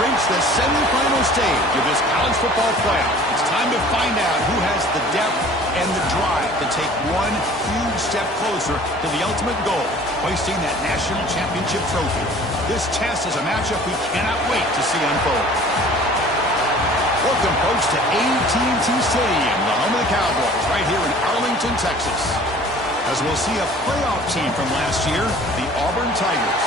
reached the semifinal stage of this college football playoff. It's time to find out who has the depth and the drive to take one huge step closer to the ultimate goal, hoisting that national championship trophy. This test is a matchup we cannot wait to see unfold. Welcome, folks, to AT&T Stadium, the home of the Cowboys, right here in Arlington, Texas. As we'll see a playoff team from last year, the Auburn Tigers.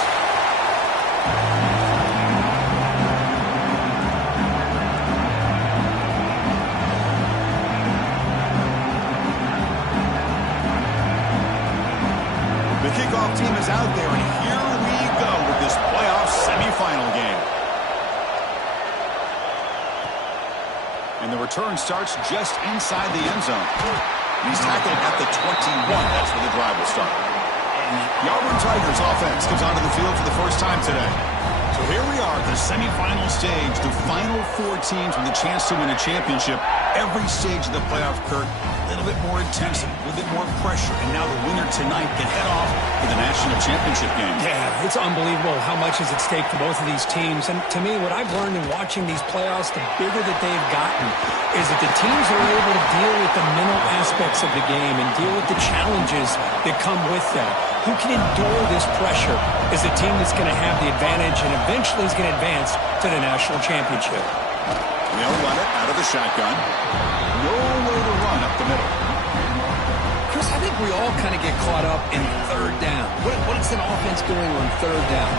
The kickoff team is out there, and here we go with this playoff semifinal game. And the return starts just inside the end zone. He's tackled at the 21. That's where the drive will start. The Auburn Tigers offense comes onto the field for the first time today. So here we are at the semifinal stage, the final four teams with a chance to win a championship. Every stage of the playoff, Kurt, a little bit more intensity, a little bit more pressure, and now the winner tonight can head off to the national championship game. Yeah, it's unbelievable how much is at stake for both of these teams. And to me, what I've learned in watching these playoffs, the bigger that they've gotten, is that the teams are able to deal with the mental aspects of the game and deal with the challenges that come with that. Who can endure this pressure is the team that's going to have the advantage and eventually is going to advance to the national championship. They'll run it out of the shotgun. No way to run up the middle. Chris, I think we all kind of get caught up in third down. What is an offense doing on third down?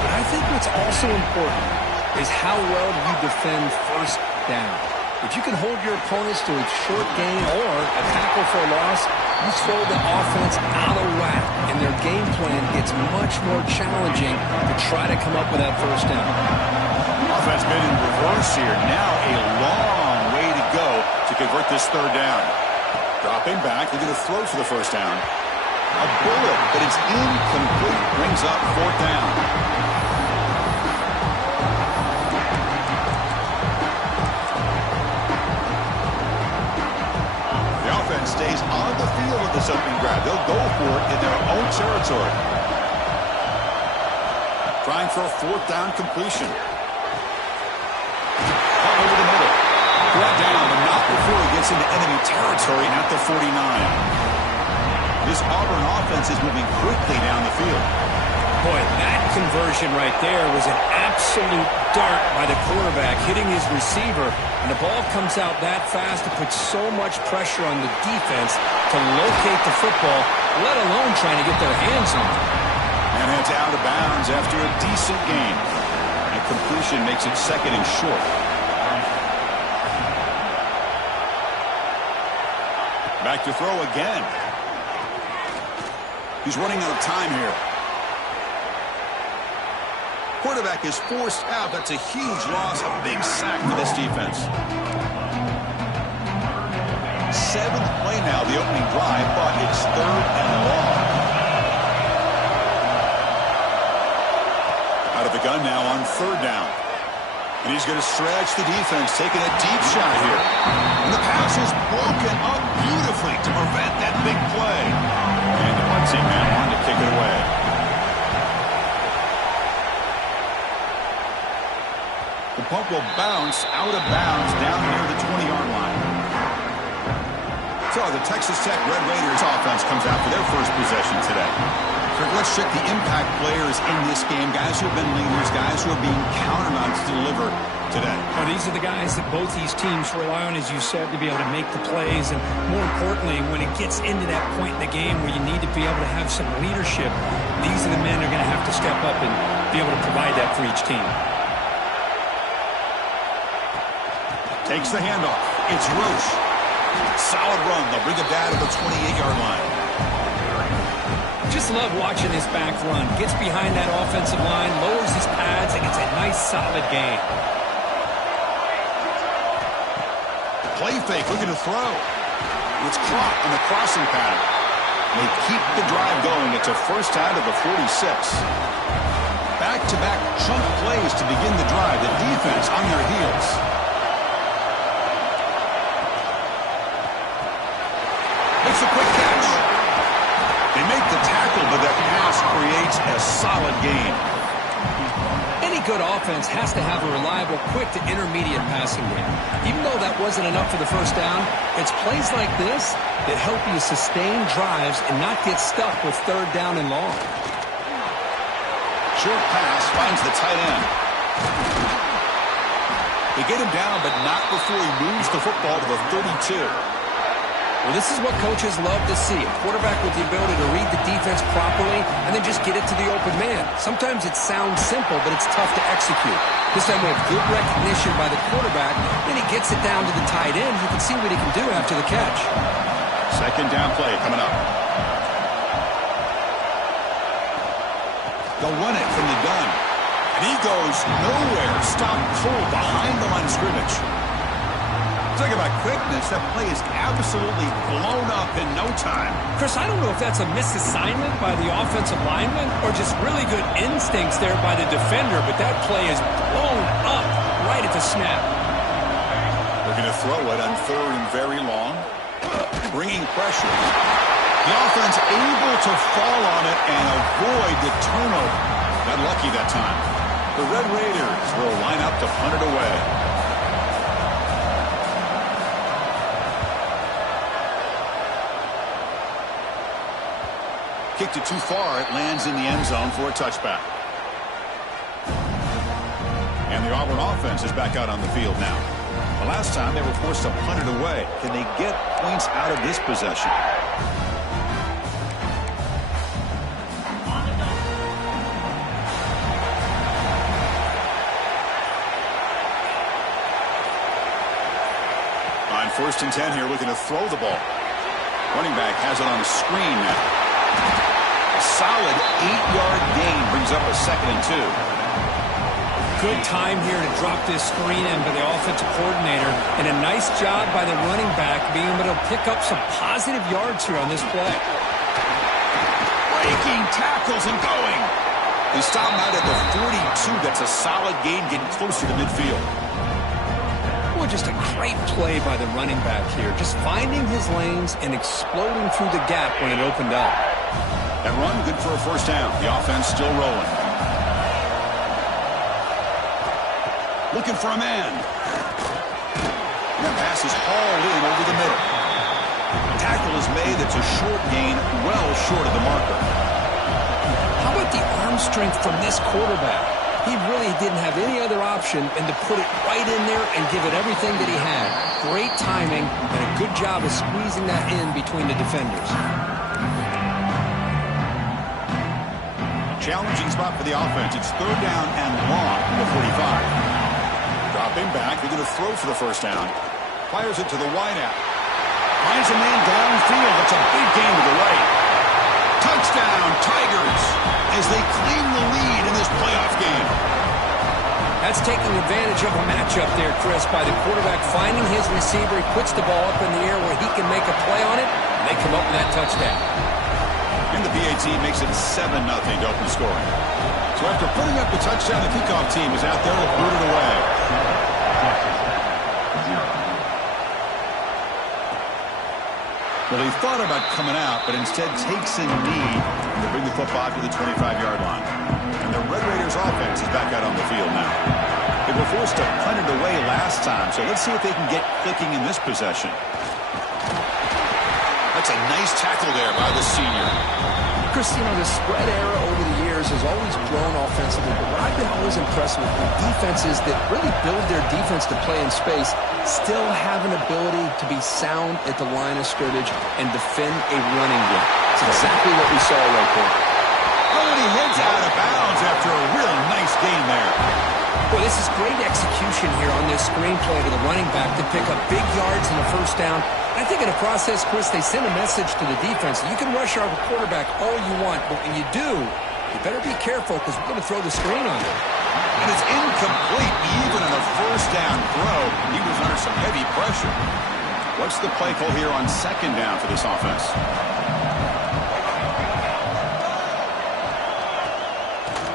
But I think what's also important is how well do you defend first down. If you can hold your opponents to a short gain or a tackle for a loss, you throw the offense out of whack, and their game plan gets much more challenging to try to come up with that first down. Offense been in reverse here. Now a long way to go to convert this third down. Dropping back, they're going to throw for the first down. A bullet, but it's incomplete. Brings up fourth down. The offense stays on the field with this opening grab. They'll go for it in their own territory. Trying for a fourth down completion. Over the middle. Brought down, but not before he gets into enemy territory at the 49. This Auburn offense is moving quickly down the field. Boy, that conversion right there was an absolute dart by the quarterback, hitting his receiver, and the ball comes out that fast. It puts so much pressure on the defense to locate the football, let alone trying to get their hands on it. And heads out of bounds after a decent gain. And completion makes it second and short. Back to throw again. He's running out of time here. Quarterback is forced out. That's a huge loss, a big sack for this defense. Seventh play now, the opening drive, but it's third and long. Out of the gun now on third down. And he's going to stretch the defense, taking a deep shot here. And the pass is broken up beautifully to prevent that big play. And the punting man wanted to kick it away. The punt will bounce out of bounds down near the 20-yard line. So the Texas Tech Red Raiders offense comes out for their first possession today. Let's check the impact players in this game. Guys who have been leaders, guys who are being counted on to deliver today. Well, these are the guys that both these teams rely on, as you said, to be able to make the plays. And more importantly, when it gets into that point in the game where you need to be able to have some leadership, these are the men that are going to have to step up and be able to provide that for each team. Takes the handoff. It's Roche. Solid run. They'll bring it down to the 28-yard line. Just love watching this back run. Gets behind that offensive line, lowers his pads, and it's a nice, solid game. Play fake, looking to throw. It's caught on the crossing pattern. They keep the drive going. It's a first down to the 46. Back-to-back chunk plays to begin the drive. The defense on their heels. It's a quick catch. They make the tackle, but that pass creates a solid gain. Any good offense has to have a reliable, quick to intermediate passing game. Even though that wasn't enough for the first down, it's plays like this that help you sustain drives and not get stuck with third down and long. Short pass finds the tight end. They get him down, but not before he moves the football to the 32. Well, this is what coaches love to see. A quarterback with the ability to read the defense properly and then just get it to the open man. Sometimes it sounds simple, but it's tough to execute. This time we have good recognition by the quarterback. Then he gets it down to the tight end. You can see what he can do after the catch. Second down play coming up. They'll run it from the gun. And he goes nowhere. Stop cold behind the line of scrimmage. Talk about quickness. That play is absolutely blown up in no time. Chris, I don't know if that's a misassignment by the offensive lineman or just really good instincts there by the defender, but that play is blown up right at the snap. They're going to throw it on third and very long, bringing pressure. The offense able to fall on it and avoid the turnover. Got lucky that time. The Red Raiders will line up to punt it away. Kicked it too far. It lands in the end zone for a touchback. And the Auburn offense is back out on the field now. The last time they were forced to punt it away. Can they get points out of this possession? On 1st and 10 here, looking to throw the ball. Running back has it on a screen now. Solid 8-yard gain brings up a 2nd and 2. Good time here to drop this screen in by the offensive coordinator, and a nice job by the running back being able to pick up some positive yards here on this play. Breaking tackles and going. They stop him out at the 42. That's a solid gain, getting closer to midfield. Boy, just a great play by the running back here, just finding his lanes and exploding through the gap when it opened up. That run, good for a first down. The offense still rolling. Looking for a man. And that pass is hauled in over the middle. Tackle is made. That's a short gain, well short of the marker. How about the arm strength from this quarterback? He really didn't have any other option than to put it right in there and give it everything that he had. Great timing and a good job of squeezing that in between the defenders. Challenging spot for the offense. It's 3rd down and long from the 45. Dropping back. They're going to throw for the first down. Fires it to the wideout. Finds a man downfield. That's a big gain to the right. Touchdown, Tigers, as they claim the lead in this playoff game. That's taking advantage of a matchup there, Chris, by the quarterback finding his receiver. He puts the ball up in the air where he can make a play on it, and they come up with that touchdown. And the PAT makes it 7-0 to open scoring. So after putting up the touchdown, the kickoff team is out there to boot it away. Well, he thought about coming out, but instead takes a knee to bring the football to the 25-yard line. And the Red Raiders offense is back out on the field now. They were forced to punt it away last time, so let's see if they can get clicking in this possession. That's a nice tackle there by the senior. Chris, you know, the spread era over the years has always grown offensively, but what I've been always impressed with defenses that really build their defense to play in space still have an ability to be sound at the line of scrimmage and defend a running game. It's exactly what we saw right there. Oh, and he heads out of bounds after a real nice gain there. Boy, this is great execution here on this screenplay to the running back to pick up big yards in the first down. I think in the process, Chris, they send a message to the defense. You can rush our quarterback all you want, but when you do, you better be careful because we're going to throw the screen on you. And it's incomplete even on a first down throw. He was under some heavy pressure. What's the play call here on 2nd down for this offense?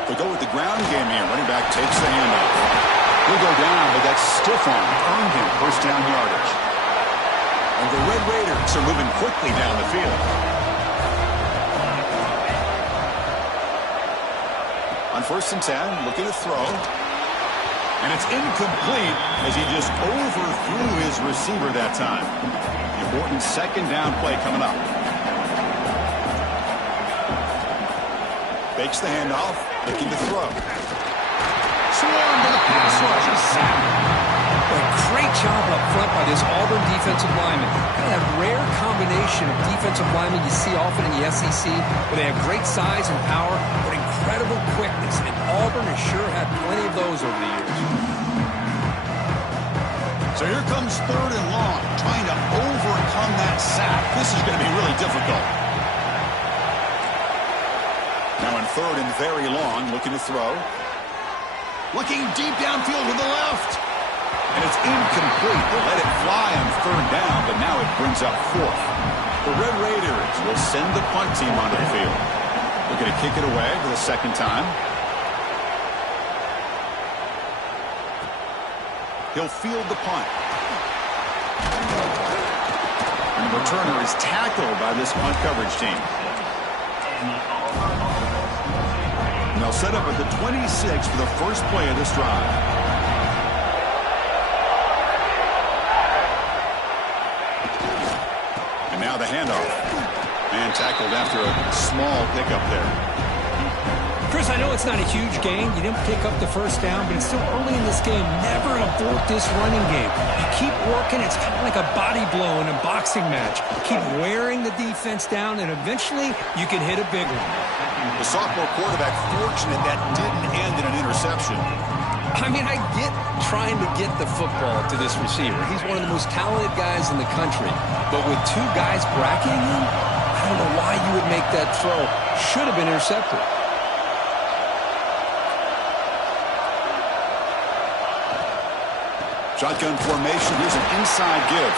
They go with the ground game here. Running back takes the handoff. He'll go down, but that stiff arm earned him first down yardage. And the Red Raiders are moving quickly down the field. On 1st and 10, looking to throw. And it's incomplete as he just overthrew his receiver that time. Important 2nd down play coming up. Fakes the handoff, looking to throw. Swarmed to the pass rush. He's sacked. A great job up front by this Auburn defensive lineman. Kind of that rare combination of defensive linemen you see often in the SEC, where they have great size and power, but incredible quickness. And Auburn has sure had plenty of those over the years. So here comes 3rd and long, trying to overcome that sack. This is going to be really difficult. Now in 3rd and very long, looking to throw. Looking deep downfield with the left. And it's incomplete. They let it fly on 3rd down, but now it brings up 4th. The Red Raiders will send the punt team onto the field. They're going to kick it away for the 2nd time. He'll field the punt. And the returner is tackled by this punt coverage team. And they'll set up at the 26 for the first play of this drive. And now the handoff. And tackled after a small pickup there. Chris, I know it's not a huge gain. You didn't pick up the 1st down, but it's still early in this game. Never abort this running game. You keep working. It's kind of like a body blow in a boxing match. Keep wearing the defense down, and eventually you can hit a big one. The sophomore quarterback fortunate that didn't end in an interception. I mean, I get trying to get the football to this receiver. He's one of the most talented guys in the country. But with 2 guys bracketing him, I don't know why you would make that throw. Should have been intercepted. Shotgun formation. Here's an inside give.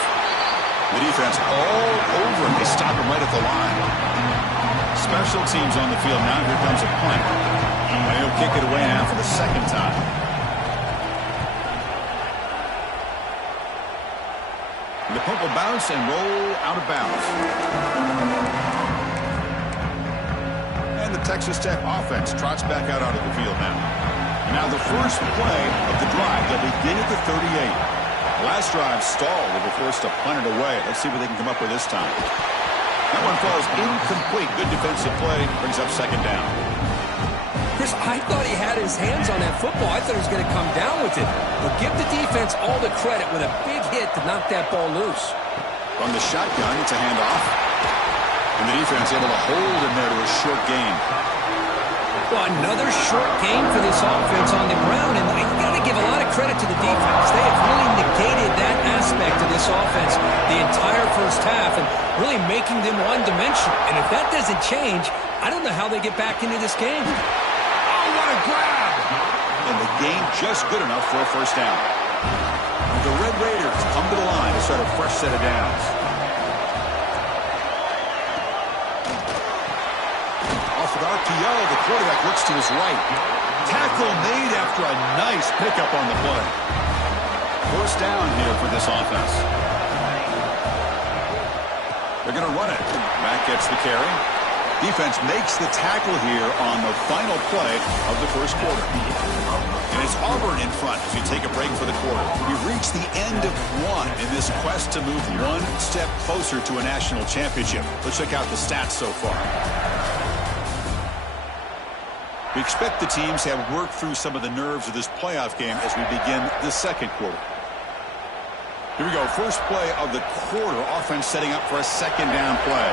The defense all over him. They stop him right at the line. Special teams on the field. Now here comes a punt. And he'll kick it away now for the 2nd time. And the punt will bounce and roll out of bounds. And the Texas Tech offense trots back out onto the field now. And now the first play of the drive. They'll begin at the 38. Last drive stalled. They were forced to punt it away. Let's see what they can come up with this time. That one falls incomplete. Good defensive play. Brings up 2nd down. Chris, I thought he had his hands on that football. I thought he was going to come down with it. But give the defense all the credit with a big hit to knock that ball loose. From the shotgun, it's a handoff. And the defense able to hold him there to a short gain. Well, another short game for this offense on the ground, and you got to give a lot of credit to the defense. They have really negated that aspect of this offense the entire 1st half and really making them one-dimensional. And if that doesn't change, I don't know how they get back into this game. Oh, what a grab! And the game just good enough for a 1st down. The Red Raiders come to the line to start a fresh set of downs. RPO, the quarterback looks to his right. Tackle made after a nice pickup on the play. 1st down here for this offense. They're going to run it. Mack gets the carry. Defense makes the tackle here on the final play of the 1st quarter. And it's Auburn in front as we take a break for the quarter. We've reached the end of 1 in this quest to move 1 step closer to a national championship. Let's check out the stats so far. We expect the teams to have worked through some of the nerves of this playoff game as we begin the 2nd quarter. Here we go. First play of the quarter. Offense setting up for a 2nd down play.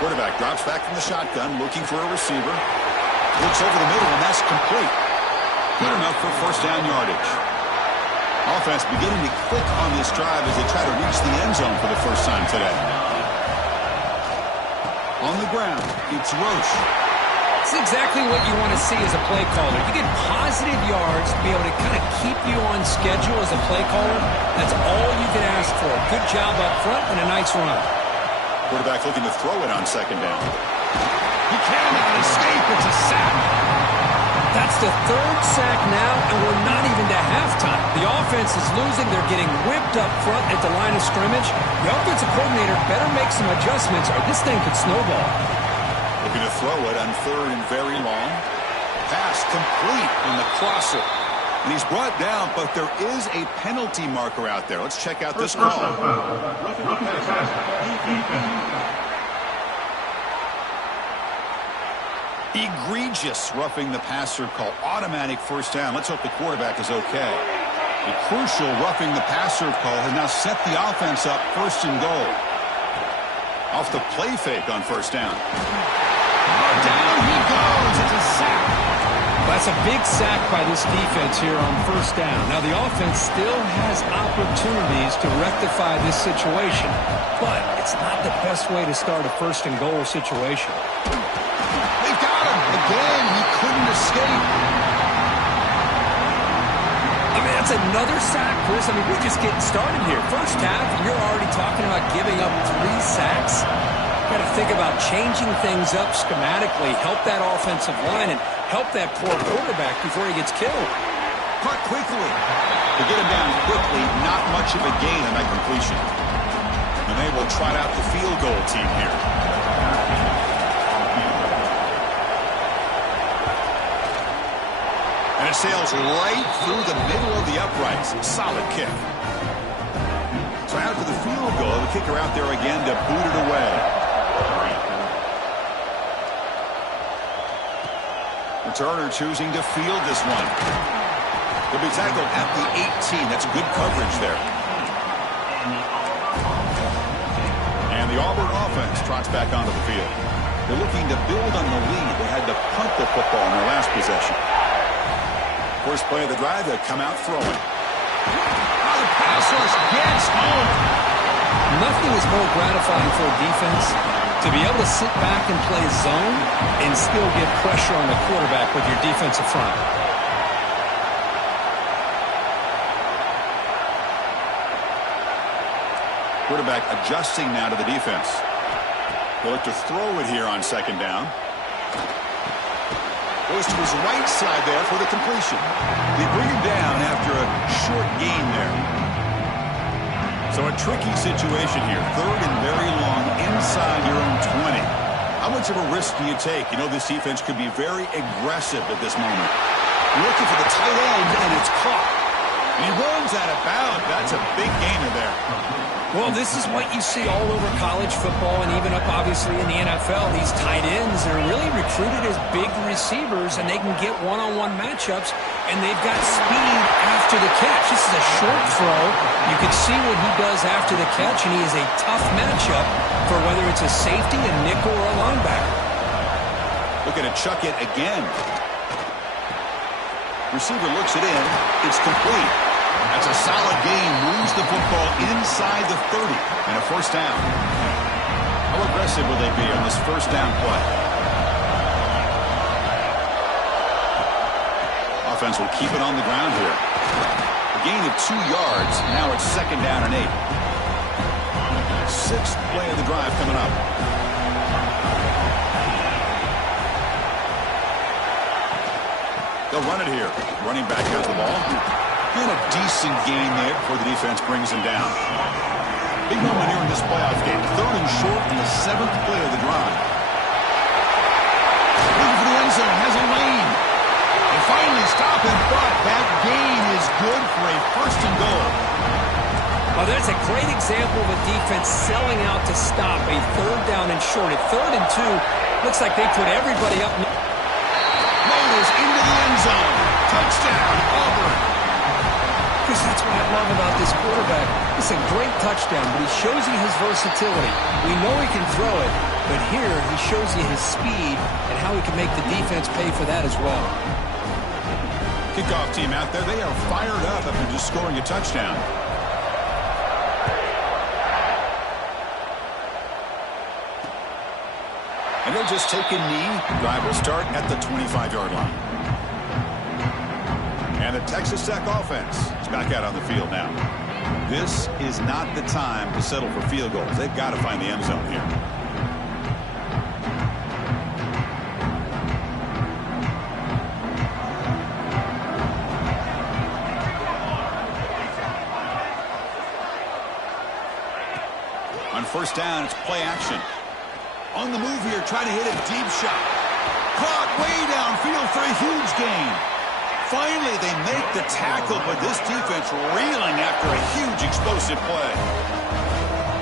Quarterback drops back from the shotgun, looking for a receiver. Looks over the middle, and that's complete. Good enough for 1st down yardage. Offense beginning to click on this drive as they try to reach the end zone for the 1st time today. On the ground, it's Roche. It's exactly what you want to see as a play caller. You get positive yards to be able to kind of keep you on schedule as a play caller. That's all you can ask for. Good job up front and a nice run. Quarterback looking to throw it on 2nd down. He cannot escape. It's a sack. That's the 3rd sack now, and we're not even to halftime. The offense is losing. They're getting whipped up front at the line of scrimmage. The offensive coordinator better make some adjustments or this thing could snowball. The Looking to throw it on third and very long. Pass complete on the crosser. And he's brought down, but there is a penalty marker out there. Let's check out this call. Egregious roughing the passer call. Automatic first down. Let's hope the quarterback is okay. A crucial roughing the passer call has now set the offense up first and goal. Off the play fake on first down. Down he goes. It's a sack. That's a big sack by this defense here on first down. Now, the offense still has opportunities to rectify this situation, but it's not the best way to start a first and goal situation. They've got him. Again, he couldn't escape. I mean, that's another sack, Chris. I mean, we're just getting started here. First half, and you're already talking about giving up 3 sacks. Got to think about changing things up schematically, help that offensive line, and help that poor quarterback before he gets killed. Caught quickly. To get him down quickly, not much of a gain on that completion. And they will trot out the field goal team here. And it sails right through the middle of the uprights. Solid kick. So after the field goal, the kicker out there again to boot it away. Turner choosing to field this one. He'll be tackled at the 18. That's good coverage there. And the Auburn offense trots back onto the field. They're looking to build on the lead. They had to punt the football in their last possession. First play of the drive, they come out throwing. Oh, the pass rush gets home. Nothing is more gratifying for a defense to be able to sit back and play zone and still get pressure on the quarterback with your defensive front. Quarterback adjusting now to the defense. They look to throw it here on second down. Goes to his right side there for the completion. They bring him down after a short gain there. So a tricky situation here. Third and very long inside your own 20. How much of a risk do you take? You know, this defense could be very aggressive at this moment. Looking for the tight end, and it's caught. He runs out of bounds. That's a big gainer there. Well, this is what you see all over college football and even up, obviously, in the NFL. These tight ends are really recruited as big receivers, and they can get one-on-one matchups, and they've got speed after the catch. This is a short throw. You can see what he does after the catch, and he is a tough matchup for whether it's a safety, a nickel, or a linebacker. Looking to chuck it again. Receiver looks it in. It's complete. That's a solid gain. Moves the football inside the 30 and a first down. How aggressive will they be on this first down play? Offense will keep it on the ground here. A gain of 2 yards. Now it's second down and 8. 6th play of the drive coming up. They'll run it here. Running back has the ball. And a decent gain there before the defense brings him down. Big moment here in this playoff game. Third and short in the 7th play of the drive. Looking for the end zone. Has a lane. They finally stop him, but that gain is good for a first and goal. Well, that's a great example of a defense selling out to stop a third down and short. At 3rd and 2, looks like they put everybody up. Motors into the end zone. Touchdown, Auburn. Because that's what I love about this quarterback. It's a great touchdown, but he shows you his versatility. We know he can throw it, but here he shows you his speed and how he can make the defense pay for that as well. Kickoff team out there, they are fired up after just scoring a touchdown. And they'll just take a knee. Drive will start at the 25-yard line. And the Texas Tech offense is back out on the field now. This is not the time to settle for field goals. They've got to find the end zone here. On first down, it's play action. On the move here, trying to hit a deep shot. Caught way downfield for a huge gain. Finally, they make the tackle, but this defense reeling after a huge explosive play.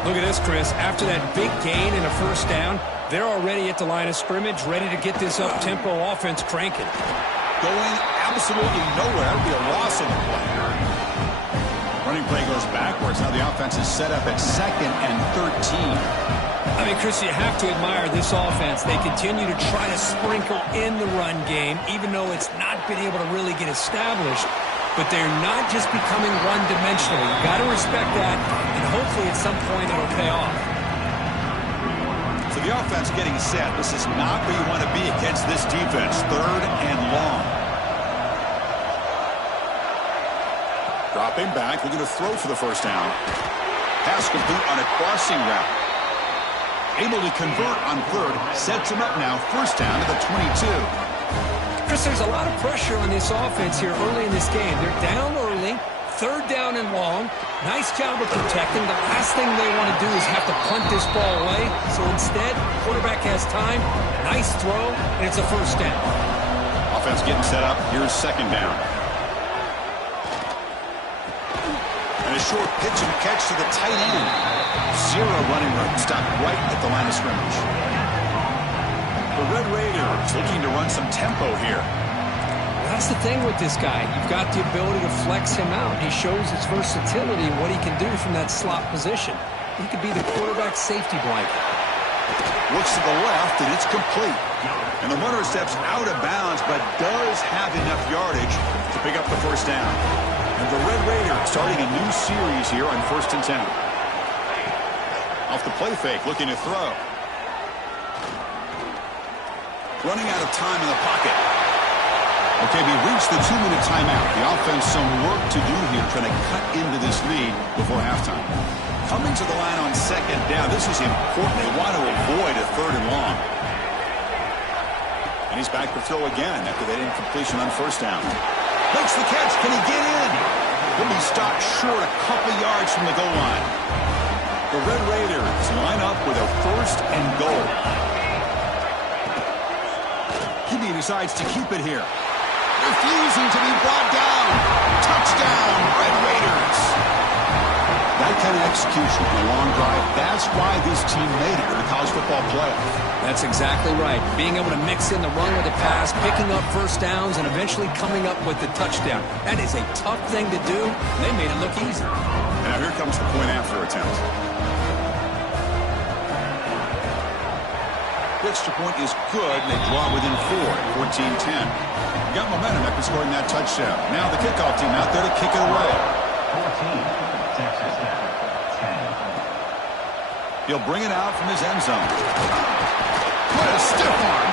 Look at this, Chris. After that big gain and a first down, they're already at the line of scrimmage, ready to get this up-tempo offense cranking. Going absolutely nowhere. That would be a loss on the play. Running play goes backwards. Now the offense is set up at 2nd and 13. I mean, Chris, you have to admire this offense. They continue to try to sprinkle in the run game, even though it's not been able to really get established. But they're not just becoming one-dimensional. You got to respect that, and hopefully at some point it'll pay off. So the offense getting set. This is not where you want to be against this defense. 3rd and long. Dropping back, looking to throw for the first down. Pass complete on a crossing route. Able to convert on 3rd. Sets him up now. First down to the 22. Chris, there's a lot of pressure on this offense here early in this game. They're down early, 3rd down and long. Nice job of protecting. The last thing they want to do is have to punt this ball away. So instead, quarterback has time. Nice throw, and it's a first down. Offense getting set up. Here's 2nd down. And a short pitch and catch to the tight end. 0 running room. Stopped right at the line of scrimmage. The Red Raiders looking to run some tempo here. That's the thing with this guy. You've got the ability to flex him out. He shows his versatility and what he can do from that slot position. He could be the quarterback safety blanket. Looks to the left, and it's complete. And the runner steps out of bounds, but does have enough yardage to pick up the first down. And the Red Raiders starting a new series here on 1st and 10. Off the play fake, looking to throw. Running out of time in the pocket. Okay, we reached the 2-minute timeout. The offense some work to do here, trying to cut into this lead before halftime. Coming to the line on 2nd down. This is important. They want to avoid a 3rd and long. And he's back to throw again after that incompletion on first down. Makes the catch. Can he get in? He'll be stopped short a couple yards from the goal line. The Red Raiders line up with a 1st and goal. He decides to keep it here. Refusing to be brought down. Touchdown, Red Raiders. That kind of execution on a long drive, that's why this team made it to the college football playoff. That's exactly right. Being able to mix in the run with the pass, picking up first downs, and eventually coming up with the touchdown. That is a tough thing to do. They made it look easy. And now here comes the point after attempt. Extra point is good, and they draw within 4, 14-10. Got momentum after scoring that touchdown. Now the kickoff team out there to kick it away. 14, Texas Tech, 10. He'll bring it out from his end zone. What a stiff arm.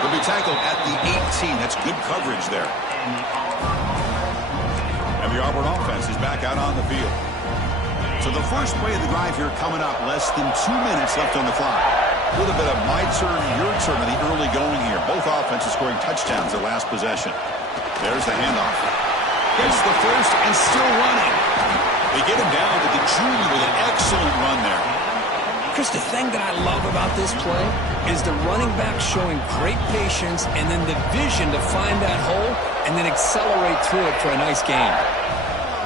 He'll be tackled at the 18. That's good coverage there. And the Auburn offense is back out on the field. So the first play of the drive here coming up. Less than 2 minutes left on the clock. A little bit of my turn, your turn in the early going here. Both offenses scoring touchdowns their last possession. There's the handoff. Gets the first and still running. They get him down to the junior with an excellent run there. Chris, the thing that I love about this play is the running back showing great patience and then the vision to find that hole and then accelerate through it for a nice gain.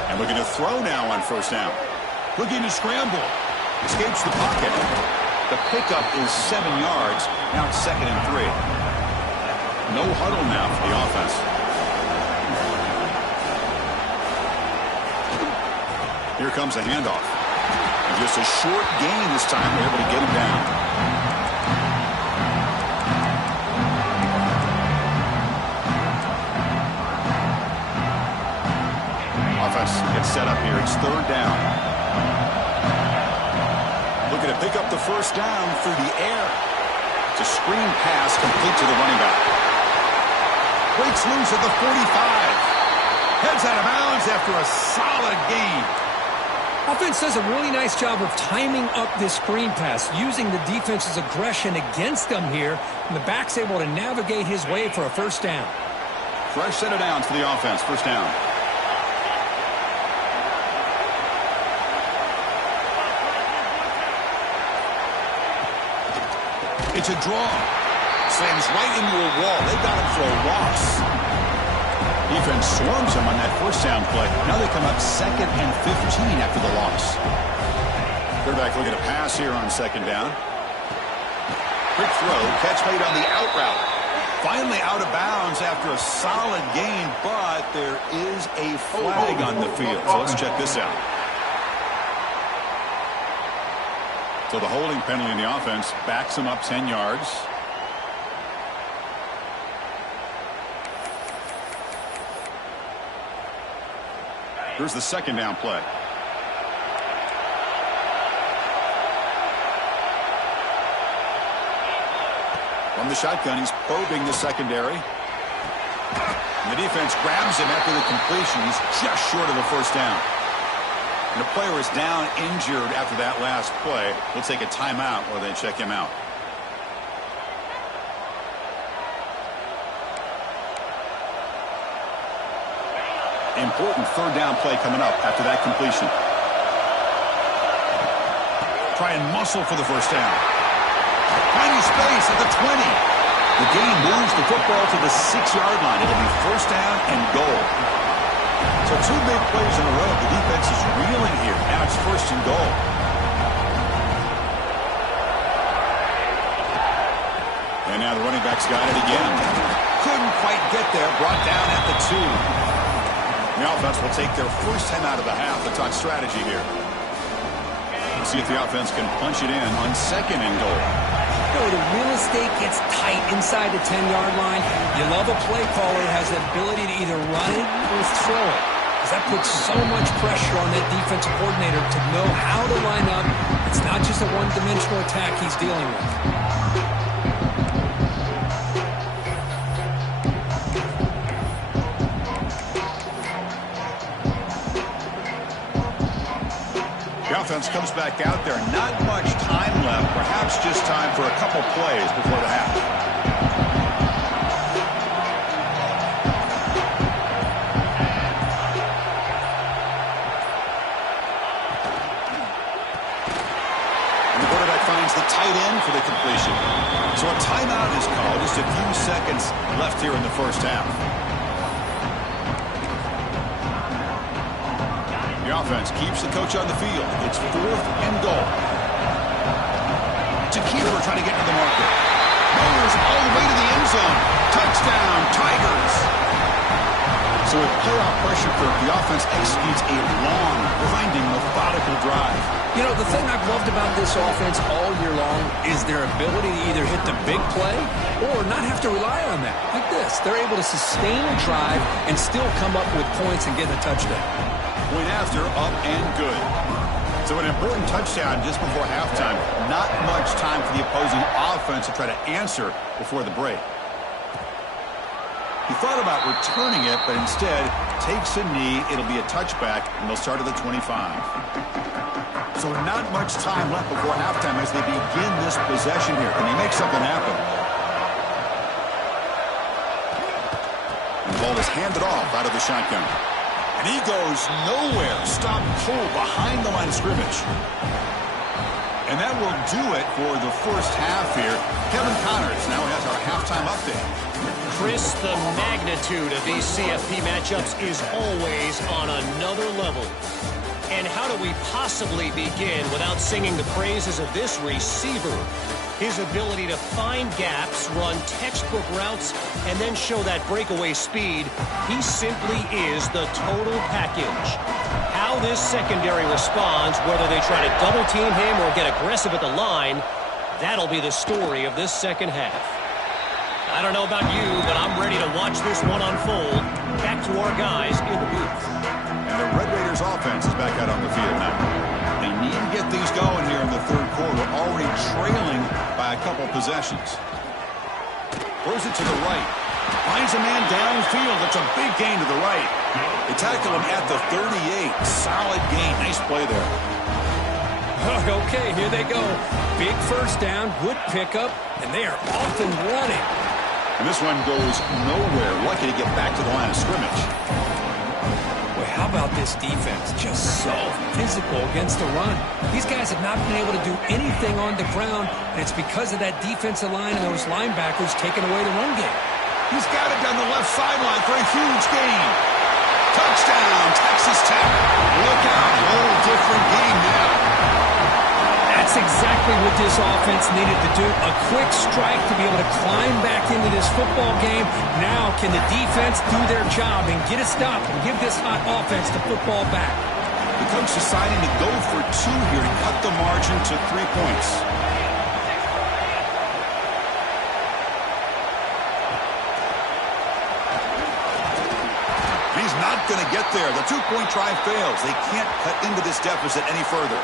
And looking to throw now on first down. Looking to scramble. Escapes the pocket. The pickup is 7 yards. Now it's 2nd and 3. No huddle now for the offense. Here comes a handoff. Just a short gain this time. They're able to get him down. Offense gets set up here. It's 3rd down. Looking to pick up the first down through the air. It's a screen pass complete to the running back. Breaks loose at the 45. Heads out of bounds after a solid gain. Offense does a really nice job of timing up this screen pass, using the defense's aggression against them here, and the back's able to navigate his way for a first down. Fresh set of downs for the offense. First down. It's a draw. Slams right into a wall. They got him for a loss. Defense swarms him on that first down play. Now they come up 2nd and 15 after the loss. Quarterback looking to pass here on 2nd down. Quick throw. Catch made on the out route. Finally out of bounds after a solid gain, but there is a flag on the field. So let's check this out. So the holding penalty in the offense backs him up 10 yards. Here's the 2nd down play. From the shotgun, he's probing the secondary. And the defense grabs him after the completion. He's just short of a first down. And the player is down injured after that last play. We'll take a timeout while they check him out. Important 3rd down play coming up after that completion. Try and muscle for the first down. Finding space at the 20. The gain moves the football to the 6-yard line. It'll be first down and goal. So 2 big plays in a row. The defense is reeling here. Now it's 1st and goal. And now the running back's got it again. Couldn't quite get there. Brought down at the 2. The offense will take their first time out of the half to talk strategy here. We'll see if the offense can punch it in on 2nd and goal. You know, the real estate gets tight inside the 10-yard line. You love a play caller who has the ability to either run it or throw it, because that puts so much pressure on that defensive coordinator to know how to line up. It's not just a one-dimensional attack he's dealing with. The offense comes back out there. Not much time left. Perhaps just time for a couple plays before the half. And the quarterback finds the tight end for the completion. So a timeout is called. Just a few seconds left here in the first half. The offense keeps the coach on the field. It's 4th and goal. Tequila trying to get into the market. Motors all the way to the end zone. Touchdown, Tigers. So with playoff pressure, the offense executes a long, grinding, methodical drive. You know, the thing I've loved about this offense all year long is their ability to either hit the big play or not have to rely on that. Like this. They're able to sustain a drive and still come up with points and get a touchdown. Point after, up and good. So an important touchdown just before halftime. Not much time for the opposing offense to try to answer before the break. He thought about returning it, but instead takes a knee. It'll be a touchback, and they'll start at the 25. So not much time left before halftime as they begin this possession here. Can he make something happen? And the ball is handed off out of the shotgun. And he goes nowhere. Stop cold behind the line of scrimmage. And that will do it for the first half here. Kevin Connors now has our halftime update. Chris, the magnitude of these CFP matchups is always on another level. And how do we possibly begin without singing the praises of this receiver? His ability to find gaps, run textbook routes, and then show that breakaway speed. He simply is the total package. How this secondary responds, whether they try to double-team him or get aggressive at the line, that'll be the story of this second half. I don't know about you, but I'm ready to watch this one unfold. Back to our guys in the booth. And the Red Raiders offense is back out on the field now. They need to get things going here in the third quarter. Already trailing by a couple possessions. Throws it to the right. Finds a man downfield. That's a big gain to the right. They tackle him at the 38. Solid gain. Nice play there. Okay, here they go. Big first down, good pickup, and they are off and running. And this one goes nowhere. Lucky to get back to the line of scrimmage. Well, how about this defense? Just so physical against the run. These guys have not been able to do anything on the ground, and it's because of that defensive line and those linebackers taking away the run game. He's got it down the left sideline for a huge gain. Touchdown, Texas Tech. Look out, whole different game now. That's exactly what this offense needed to do. A quick strike to be able to climb back into this football game. Now can the defense do their job and get a stop and give this hot offense the football back? The coach deciding to go for 2 here to cut the margin to 3 points. He's not going to get there. The 2-point try fails. They can't cut into this deficit any further.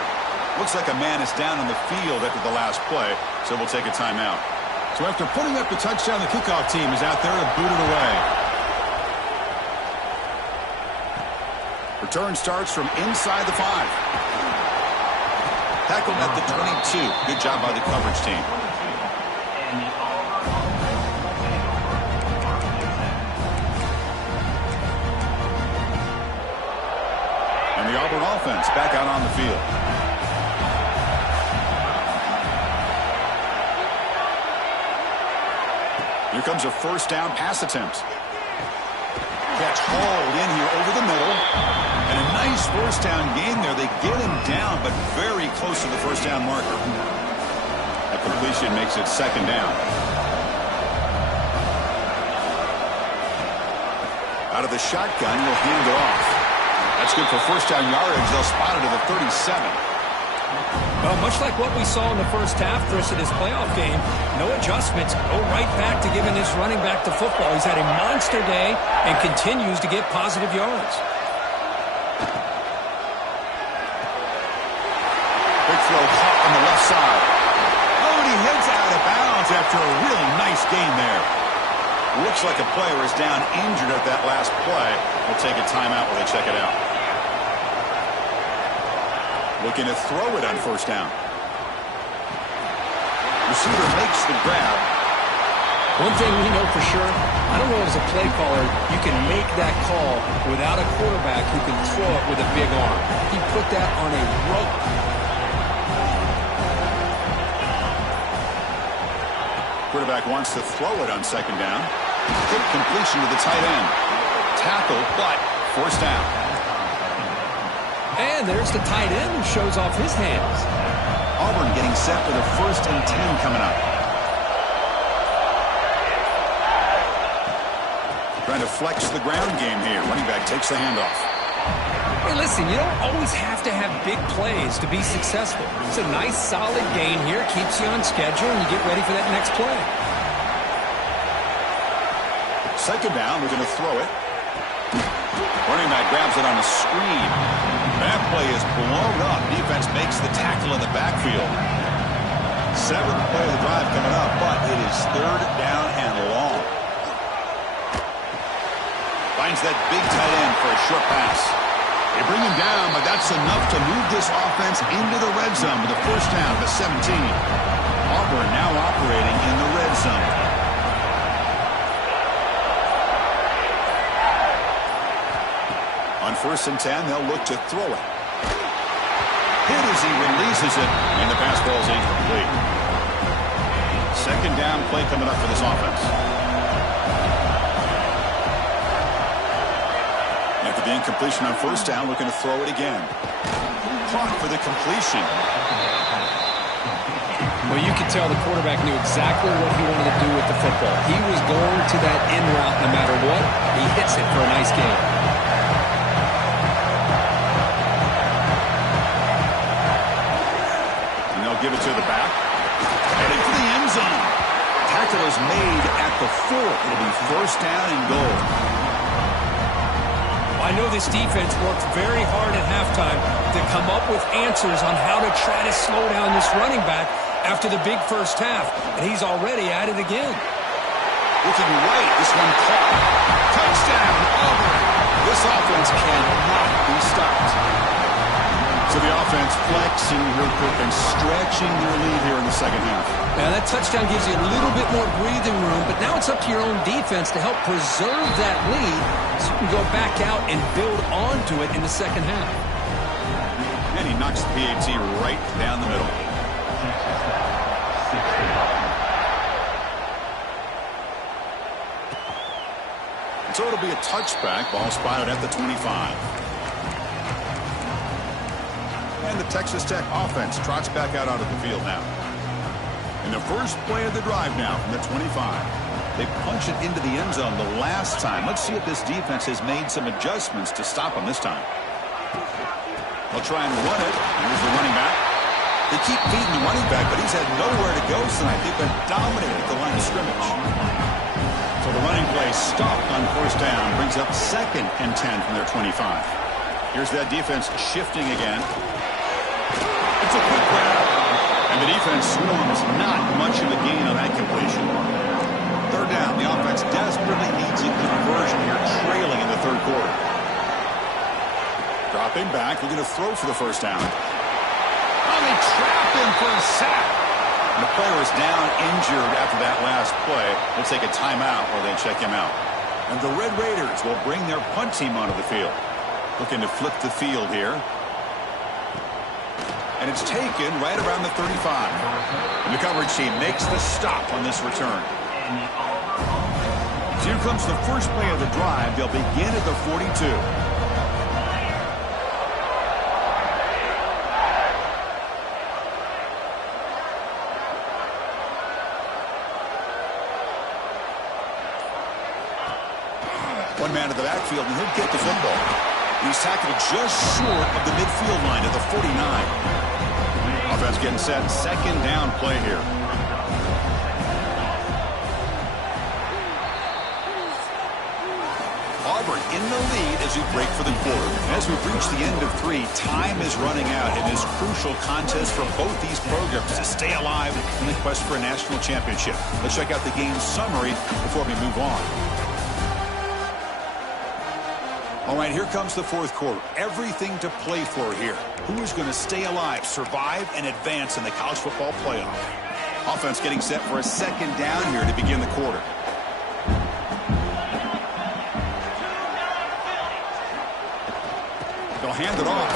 Looks like a man is down on the field after the last play, so we'll take a timeout. So after putting up the touchdown, the kickoff team is out there to boot it away. Return starts from inside the 5. Tackled at the 22. Good job by the coverage team. And the Auburn offense back out on the field. Here comes a first down pass attempt. Catch hauled in here over the middle. And a nice first down gain there. They get him down, but very close to the first down marker. That completion makes it second down. Out of the shotgun, he'll hand it off. That's good for first down yardage. They'll spot it at the 37. Well, much like what we saw in the first half, Chris, of this playoff game, no adjustments. Go right back to giving this running back the football. He's had a monster day and continues to get positive yards. Big throw caught on the left side. Oh, and he heads out of bounds after a really nice gain there. Looks like a player is down injured at that last play. We'll take a timeout while they check it out. Looking to throw it on first down. Receiver makes the grab. One thing we know for sure, I don't know as a play caller, you can make that call without a quarterback who can throw it with a big arm. He put that on a rope. Quarterback wants to throw it on second down. Quick completion to the tight end. Tackle, but forced down. And there's the tight end who shows off his hands. Auburn getting set for the 1st and 10 coming up. Trying to flex the ground game here. Running back takes the handoff. Hey, listen, you don't always have to have big plays to be successful. It's a nice, solid gain here. Keeps you on schedule, and you get ready for that next play. Second down, we're going to throw it. Running back grabs it on a screen. That play is blown up. Defense makes the tackle in the backfield. 7th play of the drive coming up, but it is 3rd down and long. Finds that big tight end for a short pass. They bring him down, but that's enough to move this offense into the red zone with a first down to 17. Auburn now operating in the red zone. On 1st and 10, they'll look to throw it. Hit as he releases it, and the pass ball is incomplete. Second down play coming up for this offense. After the incompletion on first down, looking to throw it again. Clock for the completion. Well, you could tell the quarterback knew exactly what he wanted to do with the football. He was going to that in route no matter what. He hits it for a nice gain. Give it to the back. Heading for the end zone. Tackle is made at the 4. It'll be first down and goal. I know this defense worked very hard at halftime to come up with answers on how to try to slow down this running back after the big first half. And he's already at it again. Looking right. This one caught. Touchdown, Auburn. This offense cannot be stopped. So the offense flexing real quick and stretching their lead here in the second half. Now that touchdown gives you a little bit more breathing room, but now it's up to your own defense to help preserve that lead so you can go back out and build onto it in the second half. And he knocks the PAT right down the middle. So it'll be a touchback. Ball spotted at the 25. And the Texas Tech offense trots back out onto the field now. In the first play of the drive now from the 25. They punch it into the end zone the last time. Let's see if this defense has made some adjustments to stop them this time. They'll try and run it. Here's the running back. They keep feeding the running back, but he's had nowhere to go tonight. They've been dominating at the line of scrimmage. So the running play stopped on first down. Brings up 2nd and 10 from their 25. Here's that defense shifting again. It's a quick grab. And the defense swarms not much of a gain on that completion. Third down. The offense desperately needs a conversion here, trailing in the third quarter. Dropping back. Looking to throw for the first down. Oh, they trapped him for a sack. And the player is down injured after that last play. We'll take a timeout while they check him out. And the Red Raiders will bring their punt team onto the field. Looking to flip the field here. And it's taken right around the 35. And the coverage team makes the stop on this return. So here comes the first play of the drive. They'll begin at the 42. One man to the backfield, and he'll get the football. He's tackled just short of the midfield line at the 49. Offense getting set. Second down play here. Auburn in the lead as we break for the quarter. As we've reached the end of 3, time is running out in this crucial contest for both these programs to stay alive in the quest for a national championship. Let's check out the game summary before we move on. All right, here comes the fourth quarter. Everything to play for here. Who is going to stay alive, survive, and advance in the college football playoff? Offense getting set for a second down here to begin the quarter. They'll hand it off.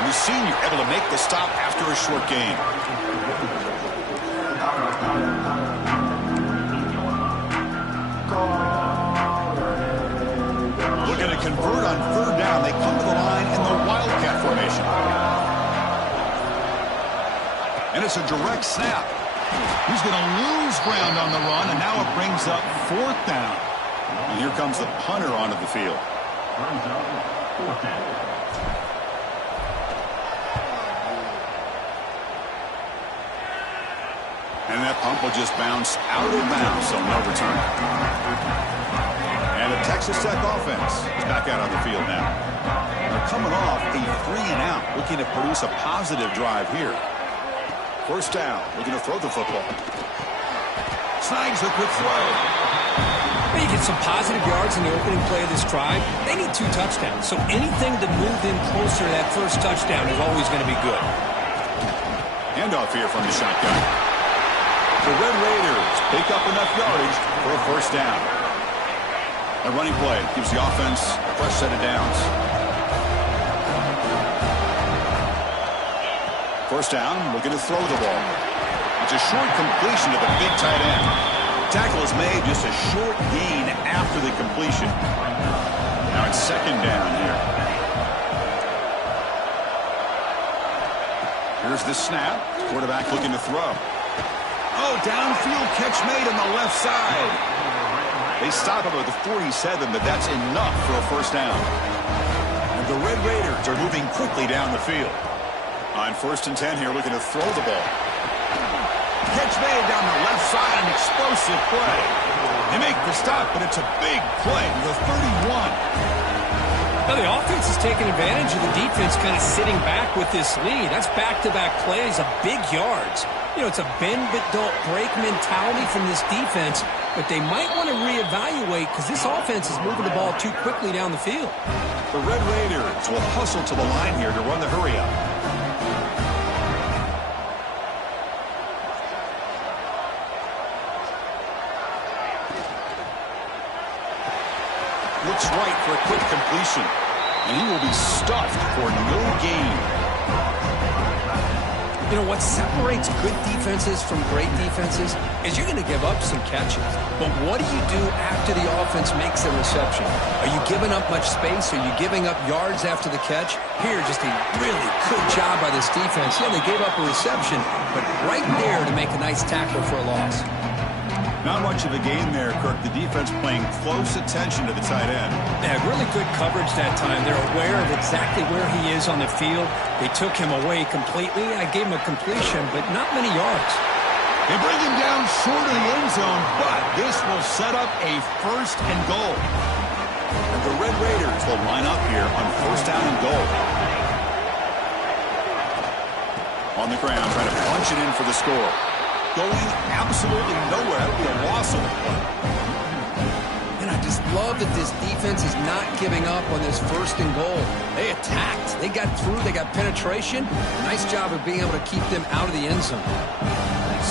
And the senior able to make the stop after a short gain. Looking to convert on third down. They come to the line in the Wildcat formation. And it's a direct snap. He's going to lose ground on the run, and now it brings up fourth down. And here comes the punter onto the field. And that pump will just bounce out of bounds, so no return. And the Texas Tech offense is back out on the field now. They're coming off a 3-and-out, looking to produce a positive drive here. First down, looking to throw the football. Snags a quick throw. You get some positive yards in the opening play of this drive. They need 2 touchdowns, so anything to move them closer to that first touchdown is always going to be good. Handoff here from the shotgun. The Red Raiders pick up enough yardage for a first down. A running play gives the offense a fresh set of downs. First down, looking to throw the ball. It's a short completion to the big tight end. Tackle is made, just a short gain after the completion. Now it's second down here. Here's the snap. Quarterback looking to throw. Oh, downfield catch made on the left side. They stop him at the 47, but that's enough for a first down. And the Red Raiders are moving quickly down the field. On first and 10 here, looking to throw the ball. Catch made down the left side, an explosive play. They make the stop, but it's a big play. The 31. Now the offense is taking advantage of the defense kind of sitting back with this lead. That's back-to-back plays of big yards. You know, it's a bend but don't break mentality from this defense. but they might want to reevaluate because this offense is moving the ball too quickly down the field. The Red Raiders will hustle to the line here to run the hurry-up. Looks right for a quick completion. And he will be stuffed for no gain. You know, what separates good defenses from great defenses is you're going to give up some catches. But what do you do after the offense makes a reception? Are you giving up much space? Are you giving up yards after the catch? Here, just a really good job by this defense. Yeah, they gave up a reception, but right there to make a nice tackle for a loss. Not much of a gain there, Kirk. The defense paying close attention to the tight end. They had really good coverage that time. They're aware of exactly where he is on the field. They took him away completely. I gave him a completion, but not many yards. They bring him down short of the end zone, but this will set up a 1st and goal. And the Red Raiders will line up here on 1st down and goal. On the ground, trying to punch it in for the score. Going absolutely nowhere. That would be a loss of the play. And I just love that this defense is not giving up on this 1st and goal. They attacked. They got through. They got penetration. Nice job of being able to keep them out of the end zone.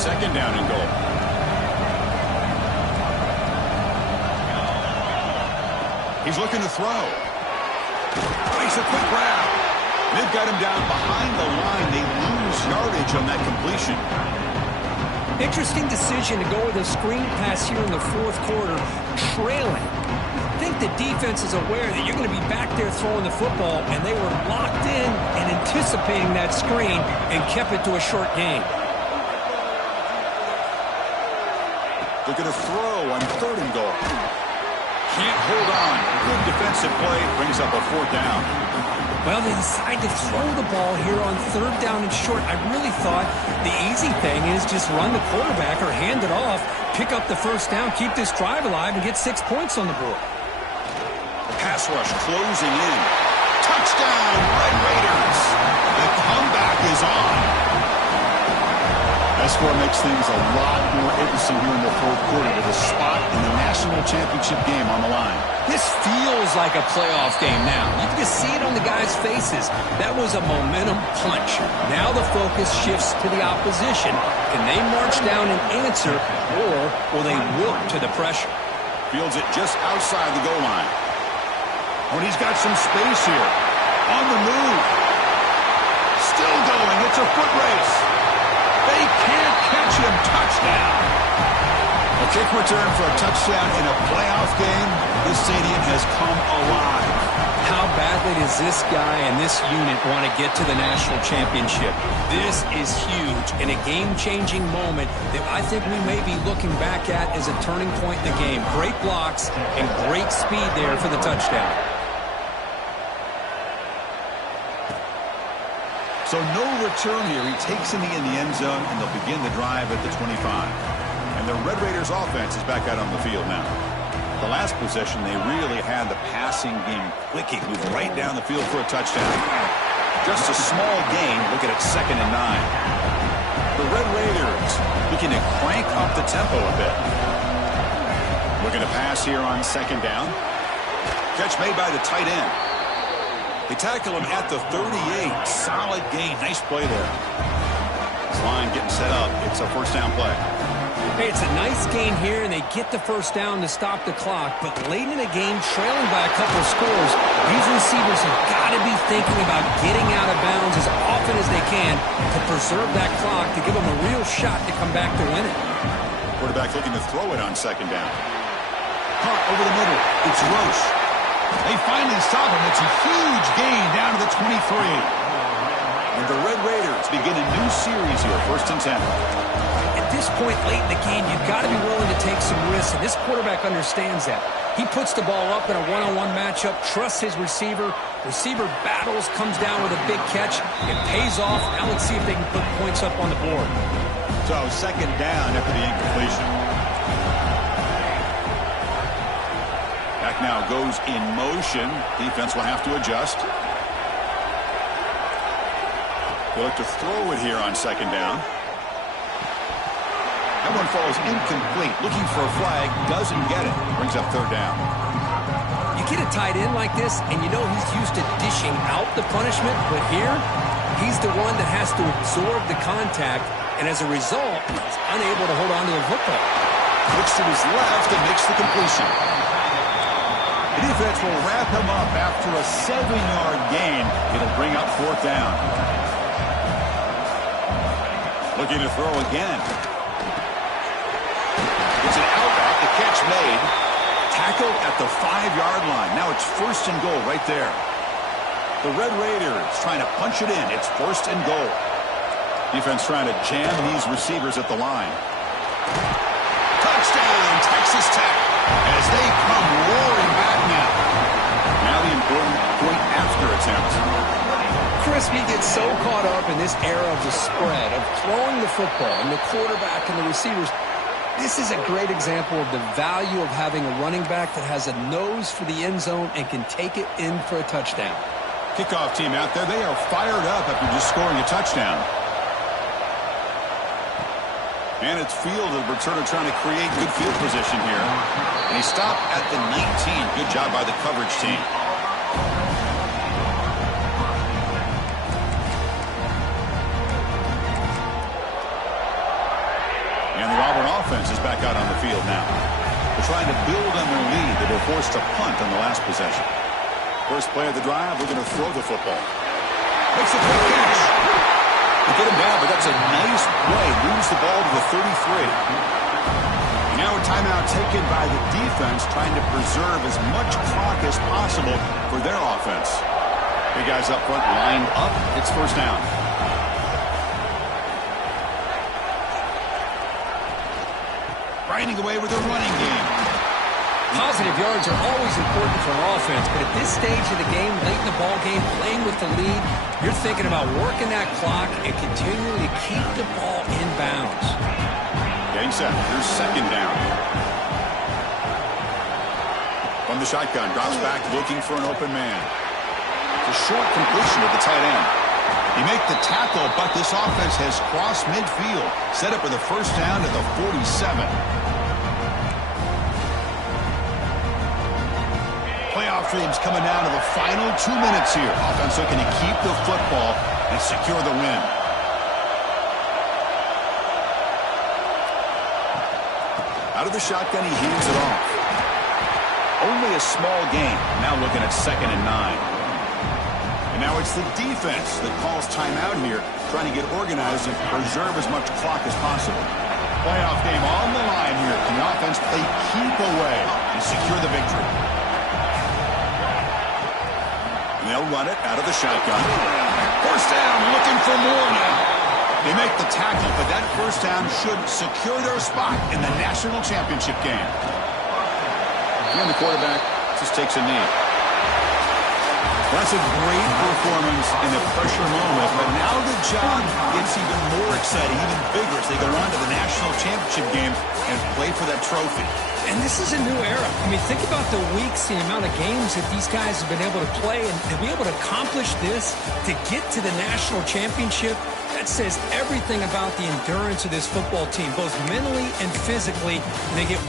2nd down and goal. He's looking to throw. Makes a quick grab. They've got him down behind the line. They lose yardage on that completion. Interesting decision to go with a screen pass here in the 4th quarter, trailing. I think the defense is aware that you're going to be back there throwing the football, and they were locked in and anticipating that screen and kept it to a short gain. Looking to throw on 3rd and goal. Can't hold on. Good defensive play. Brings up a 4th down. Well, they decide to throw the ball here on 3rd down and short. I really thought the easy thing is just run the quarterback or hand it off, pick up the 1st down, keep this drive alive, and get 6 points on the board. Pass rush closing in. Touchdown, Red Raiders. The comeback is on. That score makes things a lot more interesting here in the 4th quarter with a spot in the national championship game on the line. This feels like a playoff game now. You can just see it on the guys' faces. That was a momentum punch. Now the focus shifts to the opposition. Can they march down and answer, or will they wilt to the pressure? Fields it just outside the goal line. Oh, and he's got some space here. On the move. Still going. It's a foot race. They can't catch him. Touchdown. A kick return for a touchdown in a playoff game. This stadium has come alive. How badly does this guy and this unit want to get to the national championship? This is huge and a game-changing moment that I think we may be looking back at as a turning point in the game. Great blocks and great speed there for the touchdown. So no return here. He takes him in the end zone, and they'll begin the drive at the 25. And the Red Raiders offense is back out on the field now. The last possession, they really had the passing game clicking, moving right down the field for a touchdown. Just a small gain. Looking at 2nd and 9. The Red Raiders looking to crank up the tempo a bit. Looking to pass here on 2nd down. Catch made by the tight end. They tackle him at the 38. Solid gain. Nice play there. This line getting set up. It's a 1st down play. Hey, it's a nice gain here, and they get the 1st down to stop the clock. But late in the game, trailing by a couple of scores, these receivers have got to be thinking about getting out of bounds as often as they can to preserve that clock, to give them a real shot to come back to win it. Quarterback looking to throw it on 2nd down. Hunt over the middle. It's Roche. They finally stop him. It's a huge gain down to the 23. And the Red Raiders begin a new series here, 1st and 10. At this point late in the game, you've got to be willing to take some risks, and this quarterback understands that. He puts the ball up in a one-on-one matchup, trusts his receiver. Receiver battles, comes down with a big catch. It pays off. Now let's see if they can put points up on the board. So 2nd down after the incompletion. Back now goes in motion. Defense will have to adjust. They look to throw it here on 2nd down. How one falls incomplete. Looking for a flag, doesn't get it. Brings up third down. You get a tight end like this, and you know he's used to dishing out the punishment, but here, he's the one that has to absorb the contact, and as a result, he's unable to hold on to the football. Looks to his left and makes the completion. The defense will wrap him up after a 7-yard gain. It'll bring up fourth down. Looking to throw again. It's an outback. The catch made. Tackled at the 5-yard line. Now it's first and goal right there. The Red Raiders trying to punch it in. It's first and goal. Defense trying to jam these receivers at the line. Touchdown, Texas Tech, as they come roaring back now. Now the important point after attempt. Chris, we get so caught up in this era of the spread, of throwing the football, and the quarterback and the receivers. This is a great example of the value of having a running back that has a nose for the end zone and can take it in for a touchdown. Kickoff team out there, they are fired up after just scoring a touchdown. And it's field, the returner trying to create good field position here. And he stopped at the 19. Good job by the coverage team. And the Auburn offense is back out on the field now. They're trying to build on their lead. They were forced to punt on the last possession. First play of the drive, we're going to throw the football. Makes a quick catch. They get him down, but that's a nice play. Moves the ball to the 33. And now a timeout taken by the defense, trying to preserve as much clock as possible for their offense. Big guys up front lined up. It's first down. Grinding away with a running game. Positive yards are always important for an offense, but at this stage of the game, late in the ball game, playing with the lead, you're thinking about working that clock and continuing to keep the ball in bounds. Getting set. Here's second down. From the shotgun, drops back looking for an open man. It's a short completion of the tight end. He made the tackle, but this offense has crossed midfield. Set up with a first down to the 47. Playoff dreams coming down to the final 2 minutes here. Offense looking to keep the football and secure the win. Out of the shotgun, he hands it off. Only a small gain. Now looking at 2nd and 9. And now it's the defense that calls timeout here, trying to get organized and preserve as much clock as possible. Playoff game on the line here. Can the offense play keep away and secure the victory? And they'll run it out of the shotgun. First down, looking for more now. They make the tackle, but that first down should secure their spot in the national championship game. And the quarterback just takes a knee. That's a great performance in the pressure moment, but now the job gets even more exciting, even bigger as they go on to the national championship game and play for that trophy. And this is a new era. I mean, think about the weeks, the amount of games that these guys have been able to play, and to be able to accomplish this, to get to the national championship, that says everything about the endurance of this football team, both mentally and physically. And they get